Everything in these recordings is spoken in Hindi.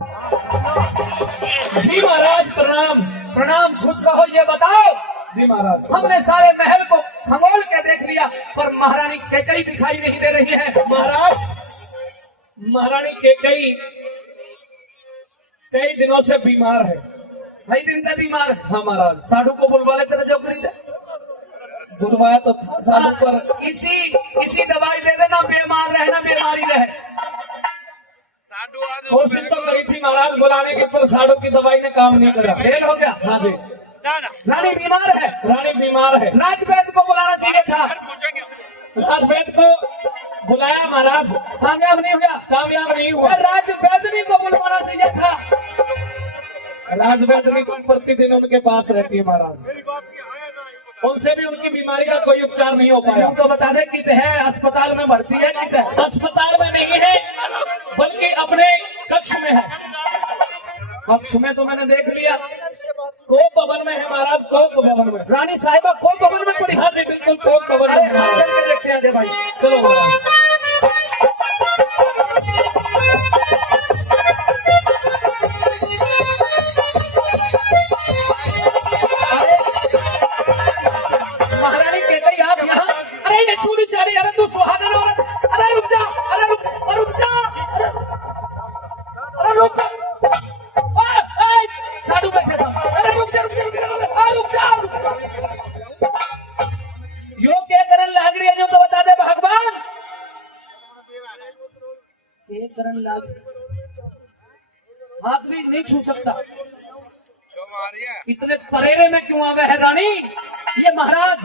जी महाराज प्रणाम। प्रणाम, खुश रहो। ये बताओ, जी महाराज। हमने सारे महल को खंगोल के देख लिया पर महारानी कैकई दिखाई नहीं दे रही है। महाराज महारानी कैकई कई दिनों से बीमार है। कई दिन से बीमार है। हाँ महाराज। साधु को बुलवा लेते ना जो खरीदे। बुलवाया तो था साधु पर। इसी दवाई दे देना, बीमार रहना, बीमारी रहे। कोशिश तो करी थी महाराज बुलाने की, पर साधु की दवाई ने काम नहीं करा। फेल हो गया। हाँ जी। रानी बीमार है। रानी बीमार है। राजवैद्य को बुलाना चाहिए था। राजवैद्य को बुलाया महाराज, कामयाब नहीं हुआ। कामयाब नहीं हुआ। राजवैद्य को बुलवाना चाहिए था। राजवैद्य को प्रतिदिन उनके पास रहती है महाराज, उनसे भी उनकी बीमारी का कोई उपचार नहीं हो पाया। तो बता दे कित है, अस्पताल में भर्ती है कित है? अस्पताल में नहीं है बल्कि अपने कक्ष में है। कक्ष में तो मैंने देख लिया, कोप भवन में है महाराज, कोप भवन में। रानी साहिबा कोप भवन में पड़ी। हाँ जी बिल्कुल कोप भवन में। चल के देखते हैं। भाई चलो महाराज। महारानी कैकई आप यहाँ? अरे ये चूड़ी चाड़ी, अरे तू सुहागन औरत, अरे रुक जा, अरे रुक जा, अरे रुक जा। साधु बैठे साहब, अरे रुक जा, यो क्या करन लाग रही है जो तो बता दे भगवान। क्या करन लाग, हाथ भी नहीं छू सकता। इतने तरेरे में क्यों आवे है रानी? ये महाराज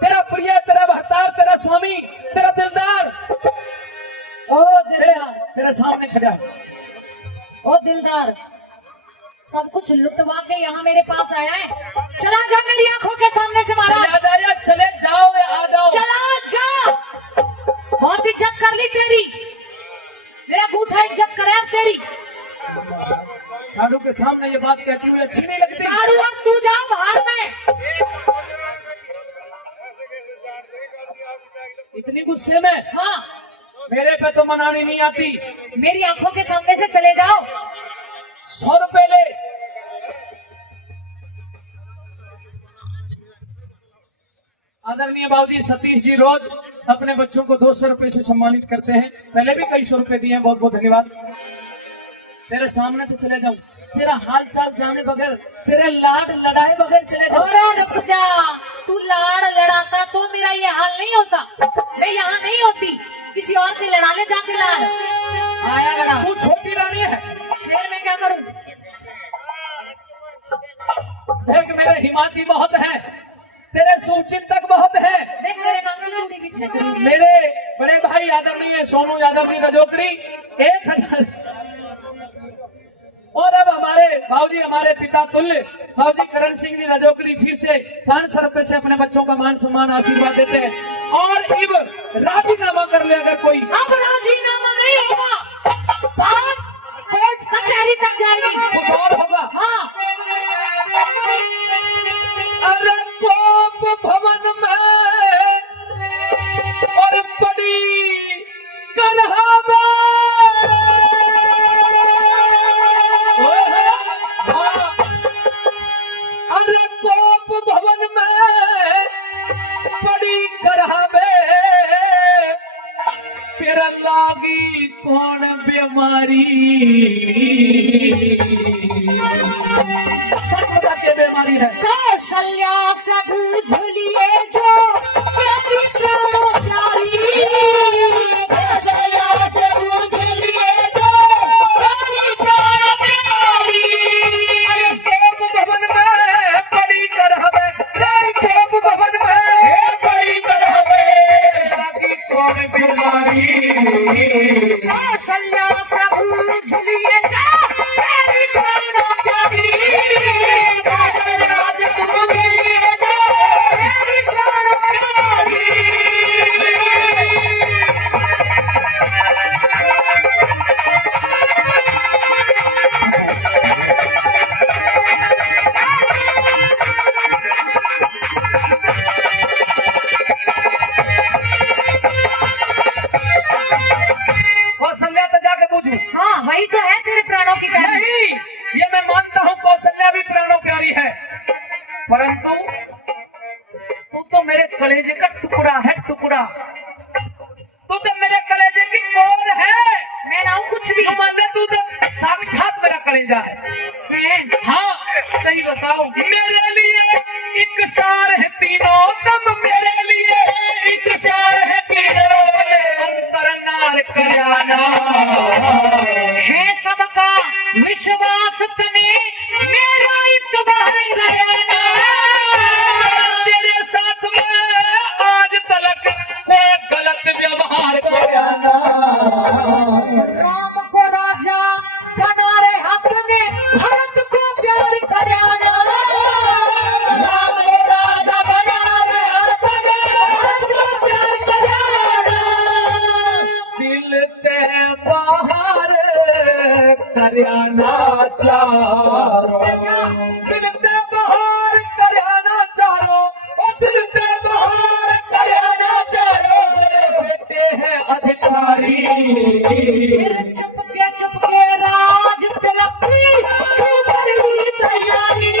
तेरा प्रिय, तेरा भरतार, तेरा स्वामी, तेरा दिलदार ओ दिलदार, तेरे सामने खड़ा है। ओ दिलदार, सब कुछ लुटवा के यहाँ मेरे पास आया है। चला जा मेरी आंखों के सामने से महाराज। चले जाओ या आ जाओ। चला जा। बहुत इज्जत कर ली तेरी, मेरा गूठा इज्जत करे अब तेरी। साधु के सामने ये बात कहती हुई अच्छी नहीं लगती। साधु अब तू जा बाहर में। इतनी गुस्से में? हाँ, मेरे पे तो मनानी नहीं आती। मेरी आंखों के सामने से चले जाओ। 100 रुपए ले। आदरणीय बाबूजी सतीश जी रोज अपने बच्चों को 200 रुपए से सम्मानित करते हैं। पहले भी कई 100 रुपए दिए हैं, बहुत बहुत धन्यवाद। तेरे सामने तो चले जाऊं, तेरा हाल चाल जाने बगैर, तेरे लाड लड़ाए बगैर चले जाऊं। और रुक जा, तू लाड़ लड़ाता तो मेरा ये हाल नहीं होता। मैं यहाँ नहीं होती, किसी और से लड़ा ले जाके लाड़। आया बड़ा, तू छोटी रानी है। फिर मैं क्या करूं? देख मेरे हिमाती बहुत है, तेरे सुचिंतक बहुत है। देख मेरे नाम की चूड़ी भी फेंक रही है। मेरे बड़े भाई आदरणीय सोनू यादव जी रजोकरी 1000। और अब हमारे बाबूजी, हमारे पिता तुल्य बाबूजी करण सिंह जी रजोकरी फिर से 500 रुपए से अपने बच्चों का मान सम्मान आशीर्वाद देते हैं। और अब राजीनामा कर ले अगर कोई। अब राजीनामा नहीं होगा, बात कोर्ट कचहरी तक जाएगी। कुछ और होगा। हाँ, अरे कोप भवन में और बड़ी करहावा। अरे कोप भवन में बड़ी करहावे, फिर लागी कौन बीमारी? सच बता के बीमारी है। कौशल्या से बूझ लिए जो मेरी प्राणों प्यारी। कौशल्या से बूझ लिए जो मेरी प्राणों प्यारी। अरे कोप भवन में बड़ी करहावे, कोप भवन में बड़ी करहावे, लागी कौन बीमारी? कौशल्या से बूझ लिए जो मेरी प्राणों प्यारी। कौशल्या से बूझ लिए जो कलेजा है। हाँ सही बताओ। मेरे लिए एक सार है तीनों दम, मेरे लिए एक सार है तीनों अंतर नार कराना है सबका विश्वास तने मेरा इतबार कराना। तेरे साथ में आज तलक कोई गलत व्यवहार कराना। राम को राजा बना रे हक ने भरत को प्यार कराना। राम को राजा बना रे हक ने भरत को प्यार कराना। दिल ते बाहर कराना चारो, दिल ते बाहर कराना चारो, ओ दिल ते बाहर कराना चारो। बेटे हैं अधिकारी चुपके राज तिलकी क्यों कर ली तैयारी।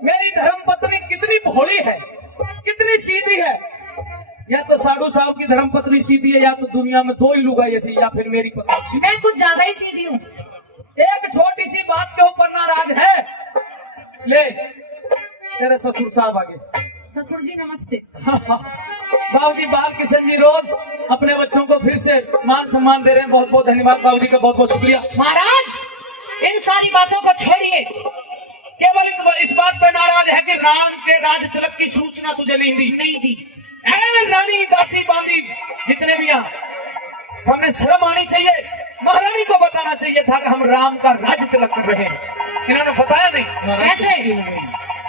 मेरी धर्मपत्नी कितनी भोली है, कितनी सीधी है। या तो साधु साहब की धर्मपत्नी सीधी है, या तो दुनिया में दो ही लोग ऐसे, या फिर मेरी पत्नी सीधी। मैं कुछ ज्यादा ही सीधी हूँ। एक छोटी सी बात के ऊपर नाराज है। ले तेरे ससुर साहब आगे। ससुर जी नमस्ते। बाबूजी बाल किशन जी रोज अपने बच्चों को फिर से मान सम्मान दे रहे हैं। बहुत बहुत धन्यवाद बाबूजी का, बहुत बहुत शुक्रिया। महाराज इन सारी बातों को छोड़िए। केवल इस बात पर नाराज है कि राम के राज तिलक की सूचना तुझे नहीं दी। नहीं दी। ऐ रानी दासी बांदी जितने भी यहाँ, हमें शर्म आनी चाहिए। महारानी को बताना चाहिए था कि हम राम का राज तिलक कर रहे हैं। इन्होंने बताया नहीं। कैसे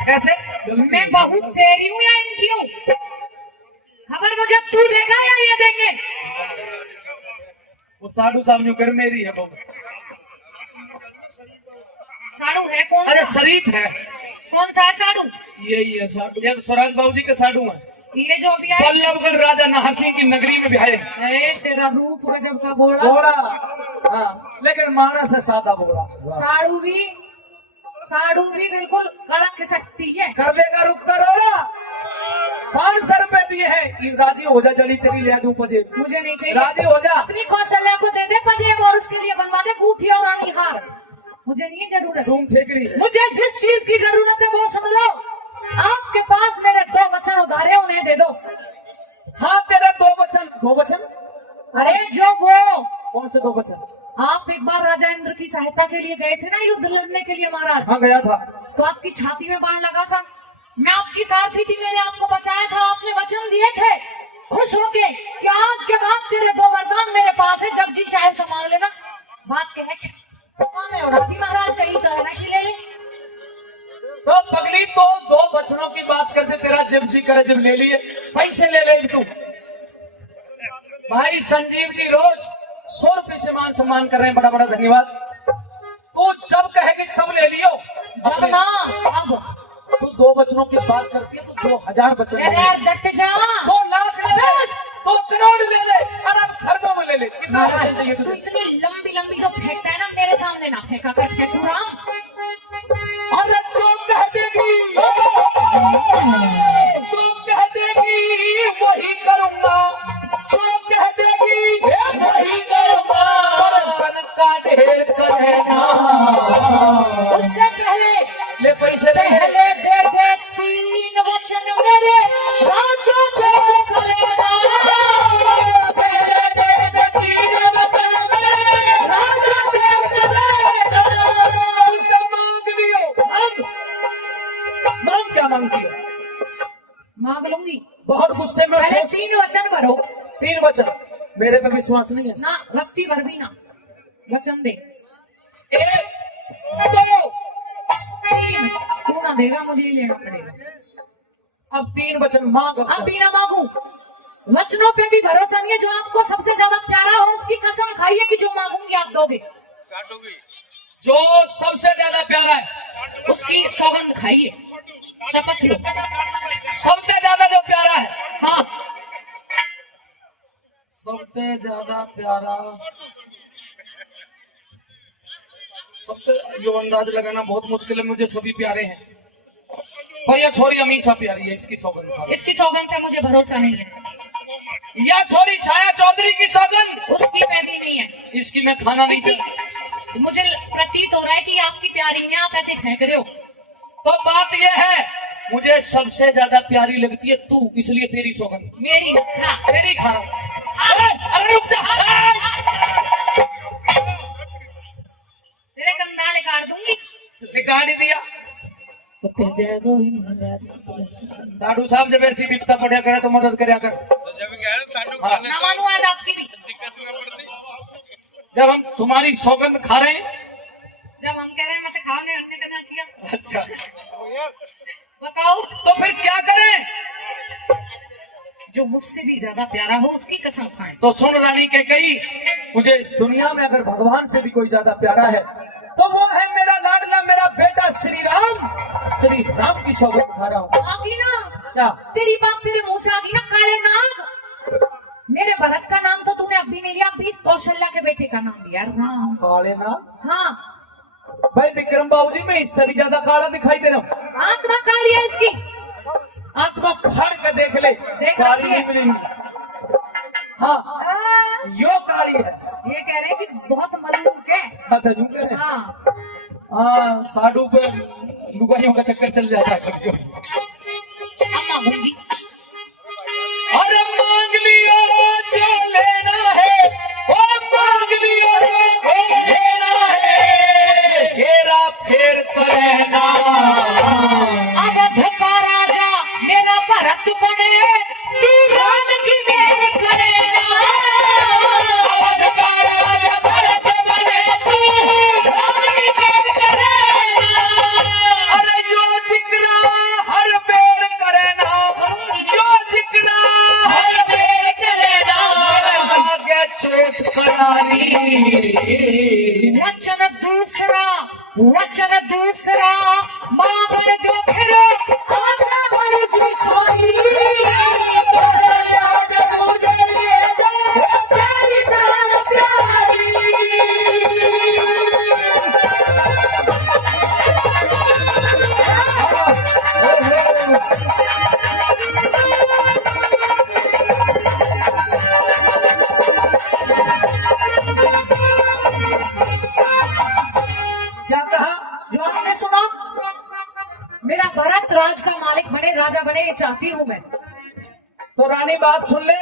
कैसे मैं बहुत तेरी हूँ या इनकी हूँ? खबर मुझे तू देगा या ये देंगे? वो साधु साहब न्यू कर मेरी है बहुत। साड़ू है कौन अरे सा? शरीफ है। कौन सा है साड़ू? यही है साधु, ये स्वराज बाबू जी के साधु हैं। ये जो भी है पल्लवगढ़ राजा नाहर सिंह की नगरी में ब्याहे। तेरा रूप गजब का घोड़ा। घोड़ा हाँ, लेकिन मानस है सादा घोड़ा। साड़ू भी बिल्कुल कड़क शक्ति है। कर देगा रुक करोड़ा। 500 रुपए दिए हैं। राजी हो जा, जड़ी तेरी ले दूं पजे। मुझे नहीं चाहिए। राजी हो जा। अपनी कौशल्या को दे दे पजेब और उसके लिए बनवा दे गूठी और रानी हार। मुझे नहीं जरूरत। तुम ठेकरी है। मुझे जिस चीज की जरूरत है वो सुन लो। आपके पास मेरे 2 वचन उधारे, उन्हें दे दो। हाँ तेरे 2 वचन। 2 वचन? अरे जो वो कौन से 2 वचन? आप एक बार राजा इंद्र की सहायता के लिए गए थे ना युद्ध लड़ने के लिए महाराज। हाँ गया था। तो आपकी छाती में बाण लगा था। मैं आपकी सारथी थी, मैंने आपको बचाया था। आपने वचन दिए थे खुश होके कि आज के बाद तेरे 2 वरदान मेरे पास है, जब जी चाहे संभाल लेना। बात कह के मैं उड़ा दी महाराज, कहीं तो है ना कि ले ले। तो पगली तो 2 वचनों की बात करते, तेरा जब जी करे जब ले लिए। पैसे ले ले तू। भाई संजीव जी रोज 100 रुपए से मान सम्मान कर रहे हैं, बड़ा बड़ा धन्यवाद। तू जब कहेगी तब ले लियो। जब ना अब तू 2 वचनों की बात करती है तो 2000 वचन ले ले। अरे डट जा। 2 लाख ले ले, 2 करोड़ ले ले, और अब खरबों में ले ले। कितना वचन चाहिए तू तुझे? इतनी लंबी लंबी जो फेंकता है ना, मेरे सामने ना फेंका कर फेंकू राम। अरे जो कह देगी, जो कह देगी वही करूंगा, जो कह देगी वही करूंगा। बन का ढेर करेगा। उससे पहले ले पैसे ले पहले दे दे 3 वचन मेरे राजों को करेगा। पहले दे दे 3 वचन मेरे राजा को करेगा। मेरे पे विश्वास नहीं है? ना रत्ती भर भी ना। वचन दे। 1 2 3 तू ना देगा, मुझे ही लेना पड़ेगा। अब 3 वचन मांग। अब भी ना मांगू। वचनों पे भी भरोसा नहीं है। जो आपको सबसे ज्यादा प्यारा हो उसकी कसम खाइए कि जो मांगूंगी आप दोगे। जो सबसे ज्यादा प्यारा है उसकी सौगंध खाइए, शपथ लो। सबसे ज्यादा जो प्यारा है, हाँ सबसे ज्यादा प्यारा, सबसे जो अंदाज लगाना बहुत मुश्किल है। मुझे सभी प्यारे हैं, पर यह छोरी हमेशा प्यारी है। इसकी सौगंध खा लो। इसकी सौगंध पे मुझे भरोसा नहीं है। यह छोरी छाया चौधरी की सौगंध, उसकी पे भी नहीं है। इसकी मैं खाना नहीं इसी- चाहता। मुझे प्रतीत हो रहा है कि आपकी प्यारी है, आप ऐसे फेंक रहे हो। तो बात यह है, मुझे सबसे ज्यादा प्यारी लगती है तू, इसलिए तेरी सौगंध मेरी हाँ। तेरी खा रहा हूं। अरे रुक जा। तेरे कंधाले काट दूंगी। निकाल ही दिया। तो फिर जय हो ही महाराज। साधु साहब जब ऐसी विपता पड़ा करे तो मदद करया कर। हाँ। ना मानू आज आपकी भी। जब हम तुम्हारी सौगंध खा रहे हैं। जब हम कह रहे हैं मैं तो खाने अंडे करना चाहिए। अच्छा, बताओ तो फिर क्या करें? जो मुझसे भी ज्यादा प्यारा हो उसकी कसम खाएं। तो सुन रानी के कही, मुझे इस दुनिया में अगर भगवान से भी कोई ज्यादा प्यारा है तो वो है मेरा लाडला, मेरा बेटा श्री राम। श्री राम की सौगंध खा रहा हूँ। आगी ना क्या? तेरी बात तेरे मुंह से आगी ना, काले नाग। मेरे भरत का नाम तो तूने अभी नहीं लिया, अभी कौशल्या के बेटे का नाम लिया, राम। काले ना हाँ भाई विक्रम बाबूजी, मैं इससे भी ज्यादा काला दिखाई दे रहा हूँ। आत्मा काली है इसकी। आत्मा फाड़ के देख ले, देख काली रखी है। निकली। हाँ, यो काली है। ये कह रहे हैं कि बहुत मलूक है। अच्छा, यूं कह रहे हैं। हाँ हाँ, साधु पे लुगाइयों का चक्कर चल जाता है कभी कभी। अब मांगूंगी। अरे मांग लियो जो लेना है, ओ मांग लियो जो लेना है, हेरा फेर करना। अवध का राजा मेरा भरत बने, तू राम की मेल करेगा। अवध का राजा भरत बने, तू राम की मेल करेगा। अरे जो जिक्रा हर बेर करेना, जो जिक्रा हर बेर करेना, आगे चोट करारी। वचन दूसरा मांग दो फिर आज्ञा भरी सी छोरी। मुझे ले जा तेरी जान प्यारी। क्या कहा? जो आपने सुना, मेरा भरत राज का मालिक बने, राजा बने, ये चाहती हूँ मैं। तो रानी बात सुन ले,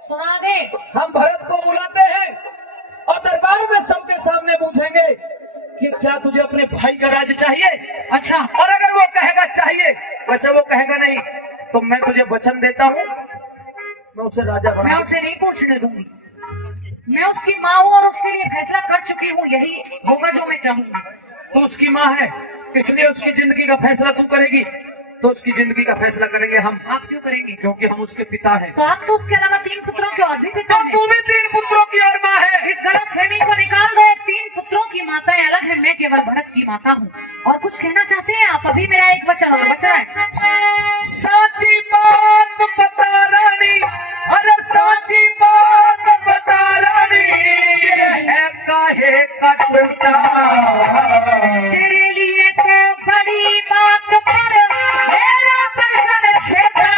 सुना दे। हम भरत को बुलाते हैं और दरबार में सबके सामने पूछेंगे कि क्या तुझे अपने भाई का राज चाहिए। अच्छा और अगर वो कहेगा चाहिए, वैसे वो कहेगा नहीं, तो मैं तुझे वचन देता हूँ, मैं उसे राजा मैं बना। उसे नहीं पूछने दूंगी। मैं उसकी माँ हूँ और उसके लिए फैसला कर चुकी हूँ, यही होगा जो मैं चाहूंगी। तू उसकी माँ है, इसलिए उसकी जिंदगी का फैसला तू करेगी, तो उसकी जिंदगी का फैसला करेंगे हम, आप क्यों करेंगे? क्योंकि हम उसके पिता हैं। तो आप तो उसके अलावा 3 पुत्रों के और भी पिता तो हैं। तू भी 3 पुत्रों की और माँ है। इस गलतफहमी को निकाल दो। 3 पुत्रों की माताएं अलग है, मैं केवल भरत की माता हूँ। और कुछ कहना चाहते हैं आप? अभी मेरा एक वचन और बचा है। साची बात बता रानी, अरे साची बात बता रानी, है काहे का टूटा। तेरे लिए तो बड़ी बात पर मेरा बसन छेदा।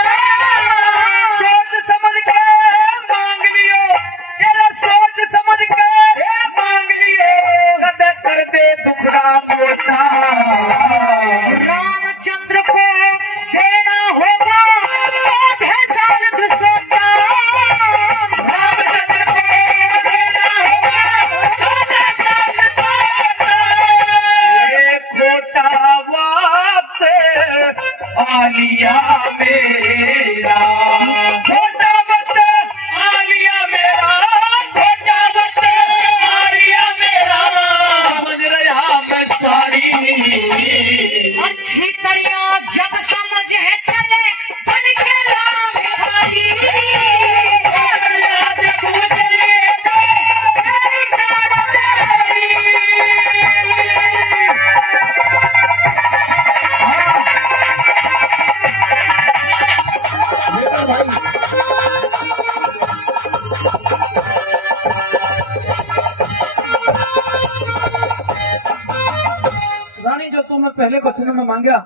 सोच समझ के मांग लियो, तेरा सोच समझ के मांग लियो, कद कर दे दुखड़ा पोता। रामचंद्र को देना होगा 14 साल दुसोटा। रामचंद्र को देना होगा 14 साल दुसोटा। पहले वचन में मांगा,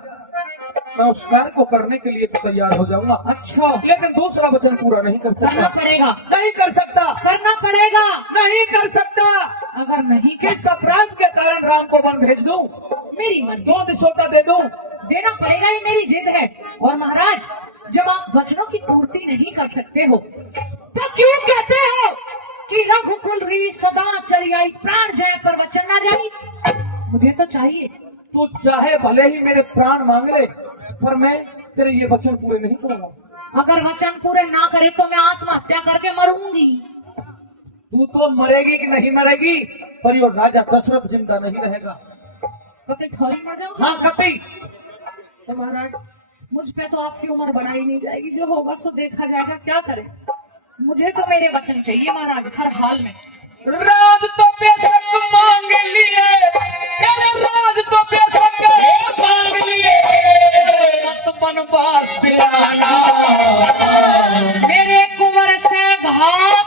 मैं उस कार्य को करने के लिए तो तैयार हो जाऊंगा, अच्छा लेकिन दूसरा वचन पूरा नहीं कर करना सकता। पड़ेगा, नहीं कर सकता, करना पड़ेगा। नहीं कर सकता। अगर नहीं किस अपराध के कारण राम को वन भेज दूं, मेरी मर्जी, 2 दिशोटा दे दूं? देना पड़ेगा, ये मेरी जिद है। और महाराज, जब आप वचनों की पूर्ति नहीं कर सकते हो तो क्यों कहते हो कि रघुकुल री सदा चली आई, प्राण जाए पर वचन ना जाई? मुझे तो चाहिए। तू चाहे भले ही मेरे प्राण मांग ले, पर मैं तेरे ये वचन पूरे नहीं करूंगा। अगर वचन पूरे ना करे तो मैं आत्महत्या करके मरूंगी। तू तो मरेगी कि नहीं मरेगी, पर यो राजा दशरथ जिंदा नहीं रहेगा। कते थोड़ी मर जाऊं? हाँ कति। तो महाराज, मुझ पे तो आपकी उम्र बढ़ाई नहीं जाएगी, जो होगा सो देखा जाएगा, क्या करें। मुझे तो मेरे वचन चाहिए महाराज, हर हाल में। राज तो बेशक मांग लिए, राज तो बेशक मांग लिए, मत बनवास दिलाना। मेरे कुंवर से भाग